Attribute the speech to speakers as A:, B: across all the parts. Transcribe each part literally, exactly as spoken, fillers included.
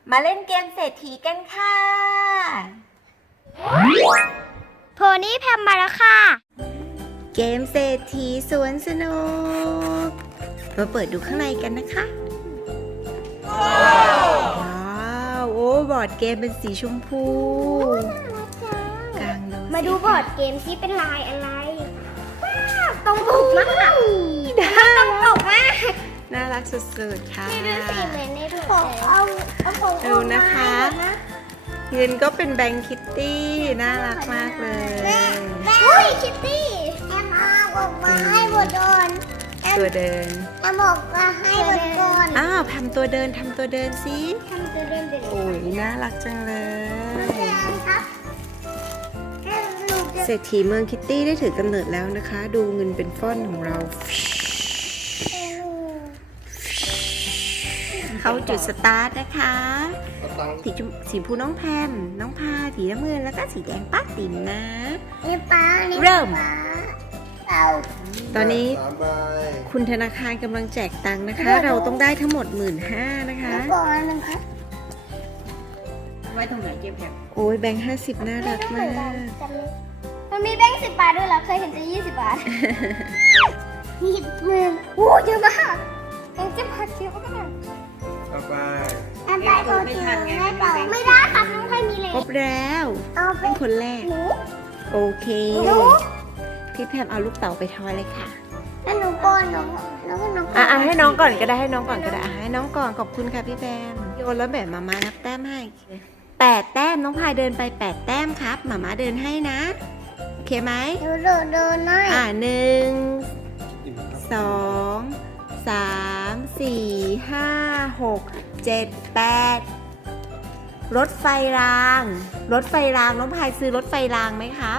A: มาเล่นเกมเศรษฐีกันค่ะ
B: โพนี่แพมมาแล้วค่ะ
A: เกมเศรษฐีสวนสนุกมาเปิดดูข้างในกันนะคะว้าวโอ้บอร์ดเกมเป็นสีชมพูกลางดู
B: มาดูบอร์ดเกมที่เป็นลายอะไรว้าวตรงปกมากตรงปกมาก
A: น่ารักสุดๆค่ะ
B: นี่ดูสีเหมือนในถุงเอาเอาผง
A: ดูนะคะเงินก็เป็นแบงค์คิตตี้น่ารักมากเลย
B: อุ้ยคิตตี้แอมเอาออกมาให้บดโดน
A: ตัวเดิน
B: แอมบอกว่าให้บดโดน
A: อ้าวทำตัวเดินทำตัวเดินสิ
B: ทำตัวเดินเดิน
A: โอ้ยน่ารักจังเลย
B: ครับ
A: เศรษฐีเมืองคิตตี้ได้ถือกำเนิดแล้วนะคะ ดูเงินเป็นฟ่อนของเราเข้าจุดสตาร์ทนะคะสีชมสีพูน้องแพมน้องพาสีน้ำเงินแล้วก็สีแดงป้าติ๋มนะเริ่มตอนนี้คุณธนาคารกำลังแจกตังค์นะคะ เราต้องได้ทั้งหมดหมื่นห้านะคะไว้ตรงไหนเจ๊แพมโอ้ยแบงค์ห้าสิบน่ารักมาก
B: มันมีแบงค์สิบบาทด้วยเหรอเคยเห็นจะยี่สิบบาทยี่สิบหมื่นโอ้เยอะมากแบงค์สิบบาทเยอะมาก
C: ต่อไป
B: แอมไปโทรเจอไม่ต่อไม่ได้ครับน้องใครมีเลย
A: ครบแล้วเป็นคนแรกโอเคพี่แพมเอาลูกเต๋าไปทอยเลยค่ะ
B: แล้วหนูก่อนหนูแล้วก็น้อง
A: อ่ะให้น้องก่อนก็ได้ให้น้องก่อนก็ได้ให้น้องก่อนขอบคุณค่ะพี่แพมโยนแล้วแบบมาม่านับแต้มให้แปดแต้มน้องพายเดินไปแปดแต้มครับมาม่าเดินให้นะโอเคไหม
B: หนูเดินเดินหน่อย
A: อ่ะหนึ่งสองสามสี่ห้าหกเจ็ดแปดรถไฟรางรถไฟรางน้องพายซื้อรถไฟรางไหมครับ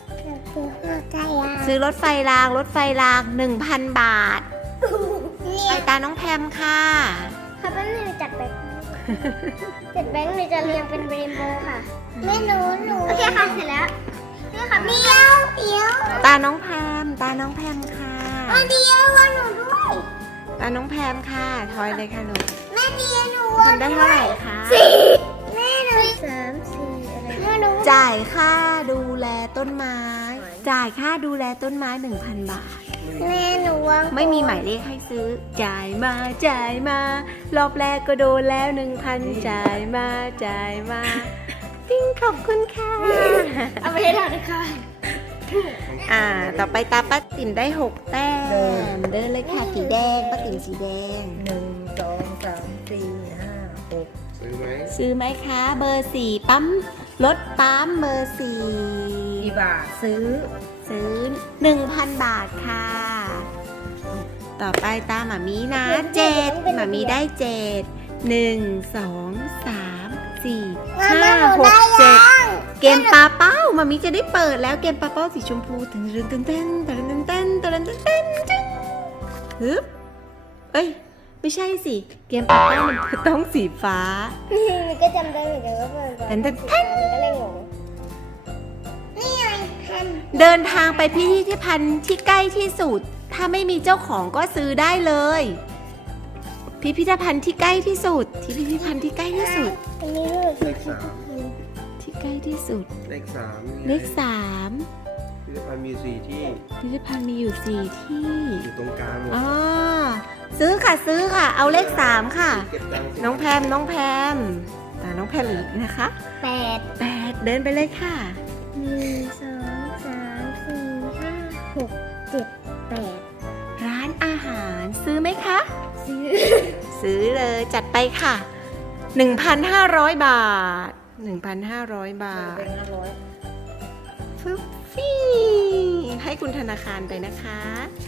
A: ซื้อรถไฟรางรถไฟรางหนึ่งพันบาทไปตาน้องแพมค่ะ
B: ค่ะแป๊บนึงจัดแบงค์จัดแบงค์เลยจะเรียงเป็นเรนโบว์ค่ะแม่หนูหนูโอเคค่ะเสร็จแล้วนี่ค่ะเดียวเดียว
A: ตาน้องแพมตาน้องแพมค่ะ
B: เดียวว่าหนูด้วย
A: ตาน้องแพมค่ะทอยเลยค่ะหนู
B: แม่เดียวหนู
A: ทำได้เท่าไหร่คะ
B: สี่แม่หนูสามสี่อะไรแม่หนู
A: จ่ายค่าดูแลต้นไม้จ่ายค่าดูแลต้นไม้หนึ่งพันบาท
B: แม่หนูวาง
A: ไม่มีหมายเลขให้ซื้อจ่ายมาจ่ายมารอบแรกก็โดนแล้วหนึ่งพันจ่ายมาจ่ายมาติ้งขอบคุณค่ะ
B: เอาไปให้ทานค่ะ
A: อ่าต่อไปตาป้าติ๋มได้หกแต้มเดินเลยค่ะสีแดงป้าติ๋มสีแดง
C: หนึ่งสองสามสี่ห้าหกซื้อไหม
A: ซื้อไหมคะเบอร์สี่ปั๊มรถปั๊มเบอร์สี่
C: กี่บาทซื้อ
A: ซื้อหนึ่งพันบาทค่ะต่อไปตาหมามีนะเจ็ดหมามีได้เจ็ดหนึ่งสองสามสี่ห้าหกเจ็ดเกมปลาเป้าหมามีจะได้เปิดแล้วเกมปลาเป้าสีชมพูตึ้งตึ้งเต้นตึ้งตึ้งเต้นตึ้งตึ้งเต้นตึ้งฮึบเอ้ยไม่ใช่สิเกมปลาเป้ามันต้องสีฟ้า
B: ก็จำได้เหมือนกันว่าเป็น
A: แต่แต่
B: ก็เลยงงนี่ไงแพน
A: เดินทางไปพิพิธภัณฑ์ที่ใกล้ที่สุดถ้าไม่มีเจ้าของก็ซื้อได้เลยพิพิธภัณฑ์ที่ใกล้ที่สุดที่พิพิธภัณฑ์ที่ใกล้ที่สุด
C: เลขสาม
A: ที่ใกล้ที่สุด
C: เลขสาม
A: เลขสาม
C: พิพิธภัณฑ์มีสี่ที่
A: พิพิธภัณฑ์มีอยู่สี่ที่
C: อยู่ตรงกลาง
A: อ๋อซื้อค่ะซื้อค่ะเอาเลขสามค่ะน้องแพมน้องแพมตาน้องแพมอีกนะคะ
B: แปด
A: แปดเดินไปเลยค่ะ
B: หนึ่งสองสามสี่ห้าหกเจ็ดแปด
A: ร้านอาหารซื้อไหมคะ
B: ซื้อ
A: ซื้อเลยจัดไปค่ะ หนึ่งพันห้าร้อย บาท หนึ่งพันห้าร้อย บาทฟึ๊บฟี่ให้คุณธนาคารไปนะคะ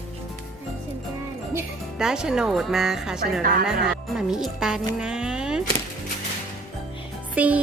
A: ได้โฉนดมาค่ะโฉนดร้านอาหารมามีอีกตาหนึ่งนะสี่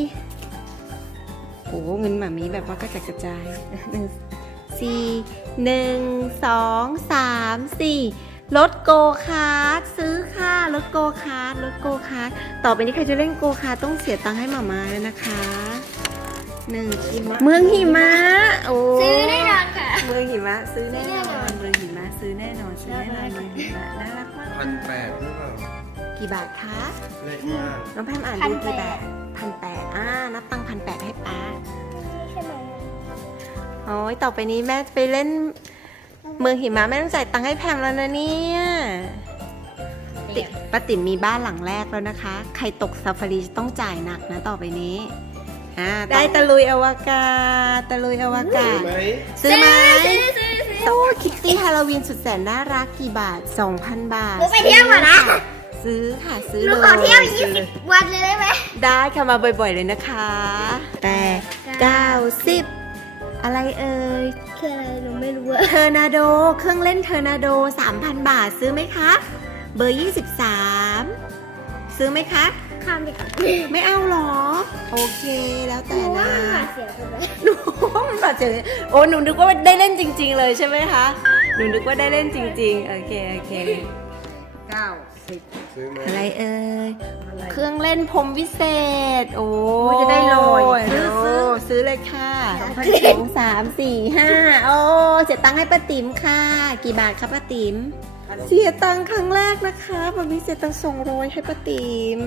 A: โอ้เงินหมามีแบบว่ากระจายกระจายหนึ่งสี่หนึ่งสองสามสี่รถโกคาร์ทซื้อค่ะรถโกคาร์ทรถโกคาร์ทต่อไปนี้ใครจะเล่นโกคาร์ทต้องเสียตังค์ให้หมามาแล้วนะคะหนึ่งเมืองหิมะโอ้
B: ซื้อแน่นอนค่ะ
A: เมืองหิมะซื้อแน่นอนเมืองหิมะซื้อแน่นอนซื้อแน่นอนเมืองหิมะน่ารักมาก
C: พันแปดหรือเปล่า
A: กี่บาทคะ
D: เลขห้า
A: น้องแพมอ่านดูกี่บาทพันแปดอ่านับตังพันแปดให้ป้า
B: ใช่ไหม
A: โอ้ยต่อไปนี้แม่จะไปเล่นเมืองหิมะแม่ต้องจ่ายตังค์ให้แพมแล้วนะเนี่ยติป้าติ๋มมีบ้านหลังแรกแล้วนะคะ ใครตกซาฟารีจะต้องจ่ายหนักนะต่อไปนี้อ่าได้ตะลุยอวกาศตะลุยอวกา
D: ซื้อ
A: ศ
D: ไหม
A: ซื้อไหม
B: ซื้อซื้อซื้อ
A: โซ่คิตตี้ฮาโลวีนสุดแสนน่ารักกี่บาท สองพัน บาท
B: หนูไปเที่ยวก่อนนะ
A: ซื้อค่ะซื้อ
B: ห
A: เล
B: นู
A: ย
B: ขอเที่ยว
A: ซื้
B: ยี่
A: อเล
B: สิบ
A: ย
B: วันเลยได้ไหม
A: ได้ค่ะมาบ่อยๆเลยนะคะแปดเก้าสิบอะไรเอ่ย
B: คืออะไรหนูไม่รู้อะ
A: เทอร์นาโด เครื่องเล่นเทอร์นาโด สามพัน บาทซื้อไหมคะ เบอร์ ยี่สิบสาม ซื้อไหมคะ
B: ข้ามไปก่อน
A: ไม่เอาหรอ โอเคแล้ว
B: ห
A: แต่
B: นูว่า
A: นะ
B: มันหาเสียงกันเลย
A: หนูว่ามันบาดเจ็บโอ้หนูนึกว่าได้เล่นจริง ๆ เลยใช่ไหมคะ หนูนึกว่าได้เล่นจริง ๆ โอเค โอเค
C: เก้าสิบ
D: ซื้อไหม
A: อะไรเอ่ย
C: อะไร
A: เครื่องเล่นพรมวิเศษ โอ้
C: โอ้ยจะได้ลอยซื้อซื้อ
A: โซื้อเลยค่ะ
C: สองพัน
A: สองสามสี่ห้าโอ้เสียตังค์ให้ป้าติ๋มค่ะ กี่บาทคะป้าติ๋มเสียตังค์ครั้งแรกนะคะป้ามีเสียตังค์สองร้อยให้ป้าติ๋ม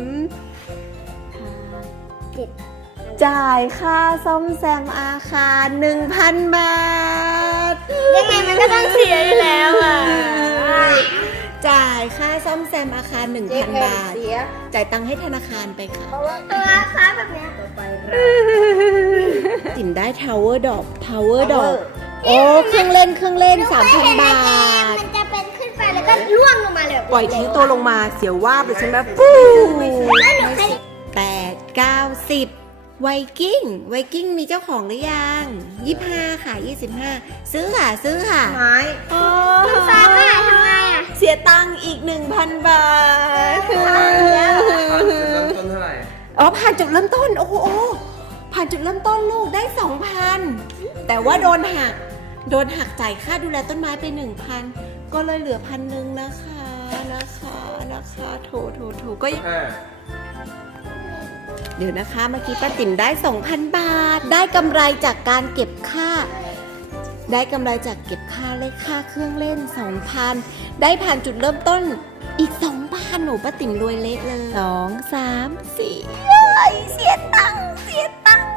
B: เจ็ด
A: จ่ายค่าซ่อมแซมอาคารหนึ่งพันบาท
B: ยังไงมันก็ต้องเสียอยู่แล้วอ่ะ
A: จ่ายค่าซ่อมแซมอาคารหนึ่ง
C: เจ๊
A: พัน
C: แพ
A: บาท
C: เสีย
A: จ่ายตังค์ให้ธนาคารไปค่ะ
C: เพราะว่า
B: ตัวค้าแบบเนี้ย
C: ต่อไปเรา
A: จิ๋มได้ Tower Dog Tower Dog โอ้เครื่องเล่นเครื่องเล่น สามพัน บาท
B: มันจะเป็นขึ้นไปแล้วก็ร่วงลงมาเลย
A: ปล่อยทิ้งตัวลงมาเสียวว่าบเลยใช่ไหมปู้
B: แล้วหนูเคย
A: แปดเก้าสิบไวกิ้งไวกิ้งมีเจ้าของหรือยังยี่สิบห้าค่ะยี่สิบห้าซื้อค่ะซื้อค่ะ
C: ไม้
A: โอ้
B: ฟ้าผ่าทำไงอ่ะ
A: เสียตังค์อีก หนึ่งพัน บาท
D: ผ่านจุดเริ่มต้นเท่าไหร่
A: อ๋อผ่านจุดเริ่มต้น โอ้โหผ่านจุดเริ่มต้นลูกได้ สองพัน แต่ว่าโดนหัก โดนหักจ่ายค่าดูแลต้นไม้ไป หนึ่งพัน ก็เลยเหลือพันหนึ่งนะคะนะคะนะคะโถโถโถก็
D: ห้า
A: เดี๋ยวนะคะเมื่อกี้ป้าติ๋มได้ สองพัน บาท ได้กำไรจากการเก็บค่า ได้กำไรจากเก็บค่าเลขค่าเครื่องเล่น สองพัน ได้ผ่านจุดเริ่มต้นอีก สองพัน หนูป้าติ๋มรวยเละเลยสอง สาม สี่เอ้ยเสียตังค์เสียตังค์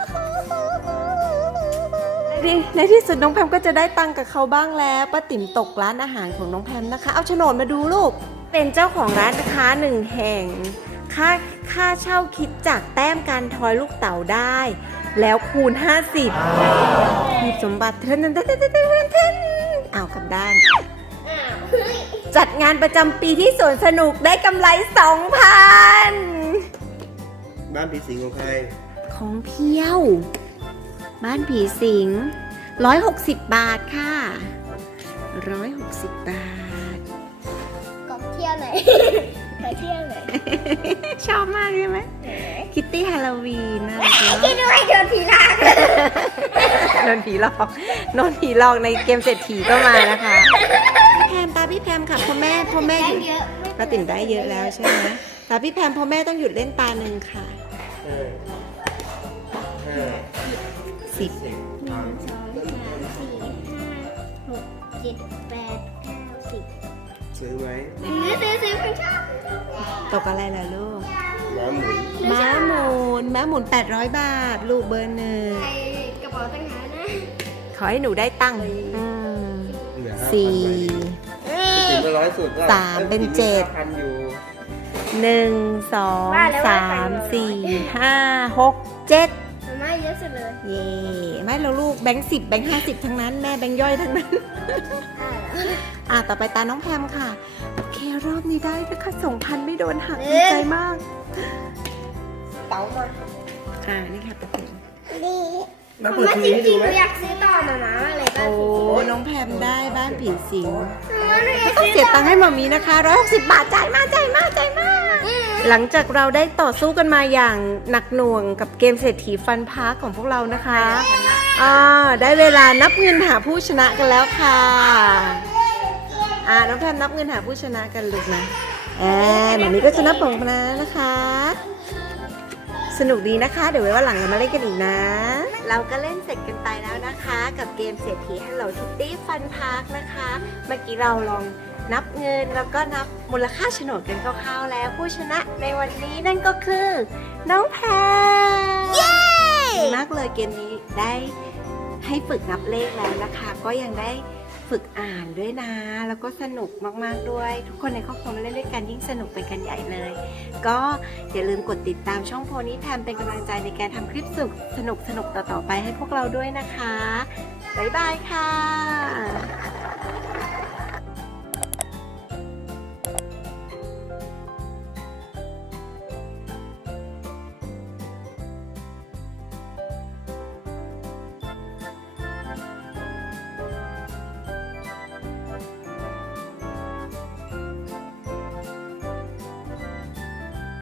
A: ในที่สุดน้องแพมก็จะได้ตังค์กับเขาบ้างแล้วป้าติ๋มตกร้านอาหารของน้องแพมนะคะ เอาโฉนดมาดูลูกเป็นเจ้าของร้านนะคะหนึ่งแห่ง ค่าค่าเช่าคิดจากแต้มการทอยลูกเต๋าได้ แล้วคูณ ห้าสิบมีสมบัติเทนเทนเทนเทนเทนเทนเอากลับด้าน
B: อ้าวเฮ้ย
A: จัดงานประจำปีที่สวนสนุกได้กำไร สองพัน
D: บ้านผีสิงของใคร
A: ของเพียว บ้านผีสิงร้อยหกสิบบาทค่ะร้อยหกสิบบาท
B: กองเที่ยวไหนไปเที่ยวไหน
A: ชอบมากใช่ไหมคิตตี้ฮาโลวีนนะ
B: คิดดูให้โดนผีลาก
A: โดนผีหลอกโดนผีหลอกในเกมเศรษฐีก็มานะคะพี่แพมตาพี่แพมค่ะพ่อแม่พ่อแม่
B: ได้
A: หยุด
B: เยอะ
A: ป้าติ๋มได้เยอะแล้วใช่ไหมตาพี่แพมพ่อแม่ต้องหยุดเล่นตาหนึ่งค่ะ
D: ห้าห้า
A: สิบ
D: สิบ
B: หนึ่งสองสามสี่ห้าหกเจ็ดแปดเก้าสิบ
D: ซื้อไหม
B: ซื้อซื้อซื้อคุณชอบ
A: ตกอะไรล่ะลูก
D: ม้าหมุน
A: ม้าหมุนม้าหมุนแปดร้อยบาท ลูกเบอร์หนึ่ง
B: ใส่กระเป๋าตังค์หานะ
A: ขอให้หนูได้ตังค์อืม
D: เหลือห้าพัน
A: สี่
D: ถึงไปร้อยสุดก็
A: สามเป็นเจ็ด
D: ห้าพันอยู่
A: หนึ่งสองสามสี่ห้าหกเจ็ด
B: มาม่าเยอะสุดเลย
A: เย่ไม่แล้วลูกแบงค์สิบแบงค์ห้าสิบทั้งนั้นแม่แบงค์ย่อยทั้งนั้น
B: อ่า
A: อ่ะต่อไปตาน้องแพมค่ะ โอเครอบนี้ได้นะคะสองพันไม่โดนหักดีใจมาก
C: เต๋ามา
A: อ่านี่ค่ะปะติ๋ม
B: ดี
D: มา
B: มา
D: เปิด
B: ม่า
D: ที
B: จ
D: วีให้
B: ริ
D: ดู
B: งๆ
D: ไห
B: ห
D: ม
B: นูอยากซื้อต่อมาม่าอะไรบ้าง
A: โอ้น้องแพมได้บ้านผีสิง
B: มาม่าหนูอยาก
A: ต้อง
B: ซื้อ
A: เสียตังค์ให้หมามีนะคะร้อยหกสิบบาทจ่ายมาจ่ายมาจ่ายมาหลังจากเราได้ต่อสู้กันมาอย่างหนักหน่วงกับเกมเศรษฐีฟันพาร์คของพวกเรานะคะอ่าได้เวลานับเงินหาผู้ชนะกันแล้วค่ะอ่าน้องแพมนับเงินหาผู้ชนะกันลูกนะแอบหมามีก็จะนับของมานะคะ สนุกดีนะคะ เดี๋ยวไว้วันหลังเรามาเล่นกันอีกนะ เราก็เล่นเสร็จกันไปแล้วนะคะ กับเกมเศรษฐี Hello Kitty Fun Park นะคะ เมื่อกี้เราลองนับเงินแล้วก็นับมูลค่าโฉนดกันคร่าวๆแล้วผู้ชนะในวันนี้นั่นก็คือน้องแพรเย้มากเลยเกมนี้ได้ให้ฝึกนับเลขแล้วนะคะ ก็ยังได้ฝึกอ่านด้วยนะแล้วก็สนุกมากๆด้วย ทุกคนในครอบครัวมาเล่นด้วยกันยิ่งสนุกไปกันใหญ่เลย ก็อย่าลืมกดติดตามช่องโพนี่แพมเป็นกำลังใจในการทำคลิปสุขสนุกสนุกต่อๆไปให้พวกเราด้วยนะคะบ๊ายบายค่ะ